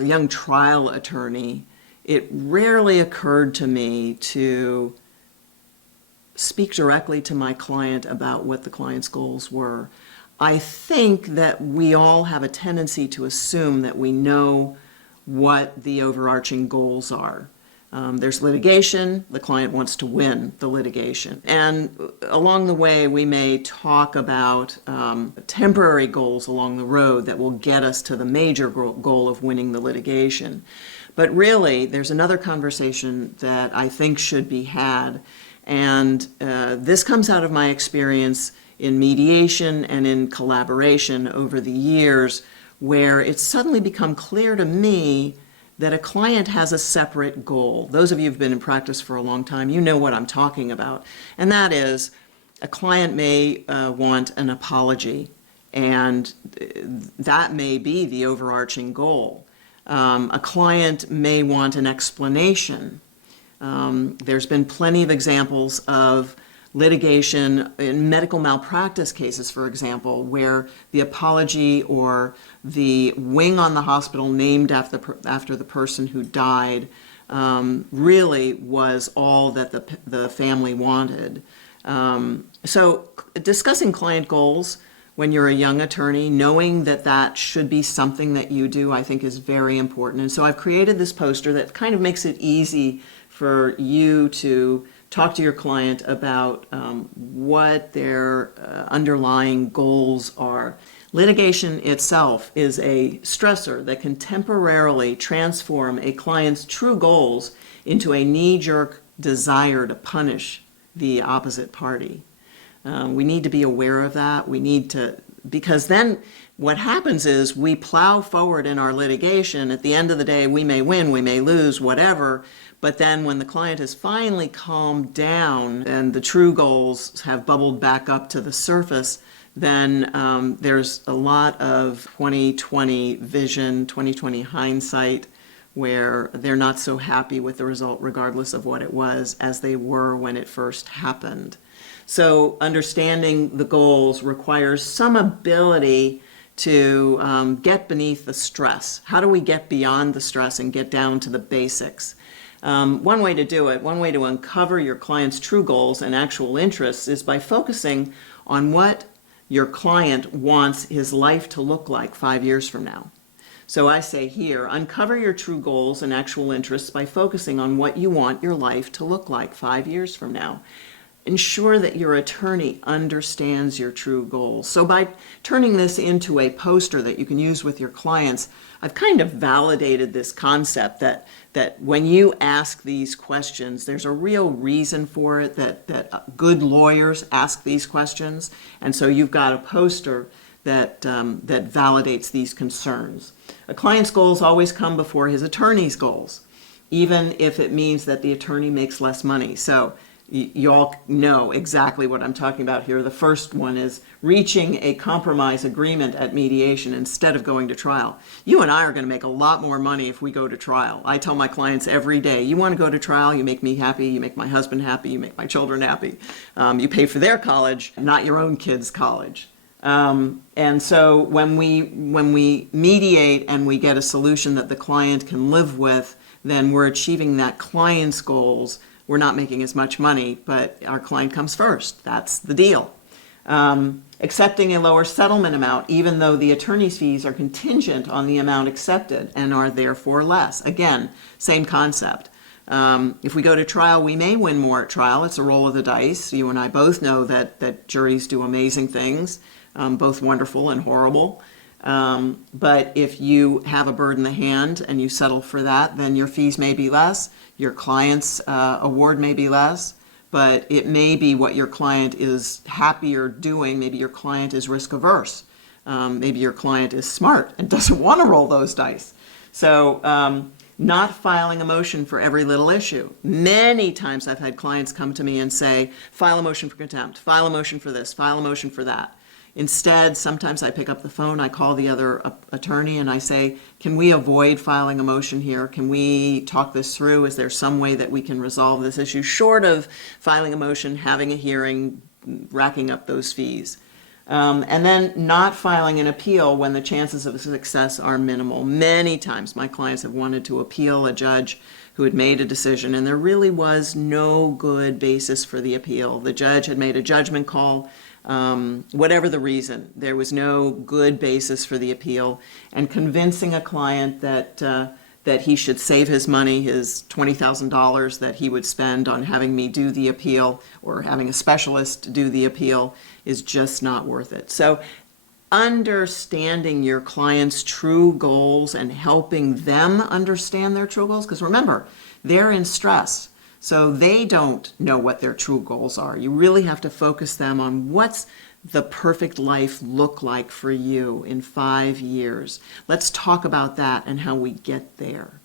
as a young trial attorney, it rarely occurred to me to speak directly to my client about what the client's goals were. I think that we all have a tendency to assume that we know what the overarching goals are. There's litigation, the client wants to win the litigation. And along the way, we may talk about temporary goals along the road that will get us to the major goal of winning the litigation. But really, there's another conversation that I think should be had. And this comes out of my experience in mediation and in collaboration over the years, where it's suddenly become clear to me that a client has a separate goal. Those of you who've been in practice for a long time, you know what I'm talking about. And that is, a client may want an apology, and that may be the overarching goal. A client may want an explanation. There's been plenty of examples of litigation in medical malpractice cases, for example, where the apology or the wing on the hospital named after the person who died really was all that the family wanted. So discussing client goals when you're a young attorney, knowing that that should be something that you do, I think is very important. And so I've created this poster that kind of makes it easy for you to talk to your client about what their underlying goals are. Litigation itself is a stressor that can temporarily transform a client's true goals into a knee-jerk desire to punish the opposite party. We need to be aware of that. We need to, because then what happens is we plow forward in our litigation. At the end of the day, we may win, we may lose, whatever. But then when the client has finally calmed down and the true goals have bubbled back up to the surface, then there's a lot of 20/20 vision, 20/20 hindsight, where they're not so happy with the result regardless of what it was as they were when it first happened. So understanding the goals requires some ability to get beneath the stress. How do we get beyond the stress and get down to the basics? One way to do it, one way to uncover your client's true goals and actual interests is by focusing on what your client wants his life to look like 5 years from now. So I say here, uncover your true goals and actual interests by focusing on what you want your life to look like 5 years from now. Ensure that your attorney understands your true goals. So by turning this into a poster that you can use with your clients, I've kind of validated this concept that when you ask these questions, there's a real reason for it, that good lawyers ask these questions. And so you've got a poster that validates these concerns. A client's goals always come before his attorney's goals, even if it means that the attorney makes less money. So you all know exactly what I'm talking about here. The first one is reaching a compromise agreement at mediation instead of going to trial. You and I are going to make a lot more money if we go to trial. I tell my clients every day, you want to go to trial, you make me happy, you make my husband happy, you make my children happy. You pay for their college, not your own kids' college. And so when we mediate and we get a solution that the client can live with, then we're achieving that client's goals. We're not making as much money, but our client comes first. That's the deal. Accepting a lower settlement amount, even though the attorney's fees are contingent on the amount accepted and are therefore less. Again, same concept. If we go to trial, we may win more at trial. It's a roll of the dice. You and I both know that juries do amazing things, both wonderful and horrible. But if you have a bird in the hand and you settle for that, then your fees may be less, your client's award may be less, but it may be what your client is happier doing. Maybe your client is risk averse. Maybe your client is smart and doesn't want to roll those dice. So not filing a motion for every little issue. Many times I've had clients come to me and say, file a motion for contempt, file a motion for this, file a motion for that. Instead, sometimes I pick up the phone, I call the other attorney and I say, can we avoid filing a motion here? Can we talk this through? Is there some way that we can resolve this issue short of filing a motion, having a hearing, racking up those fees? And then not filing an appeal when the chances of success are minimal. Many times my clients have wanted to appeal a judge who had made a decision, and there really was no good basis for the appeal. The judge had made a judgment call, whatever the reason. There was no good basis for the appeal, and convincing a client that he should save his money, his $20,000 that he would spend on having me do the appeal or having a specialist do the appeal, is just not worth it. So understanding your client's true goals and helping them understand their true goals, because remember, they're in stress, so they don't know what their true goals are. You really have to focus them on what's the perfect life look like for you in 5 years. Let's talk about that and how we get there.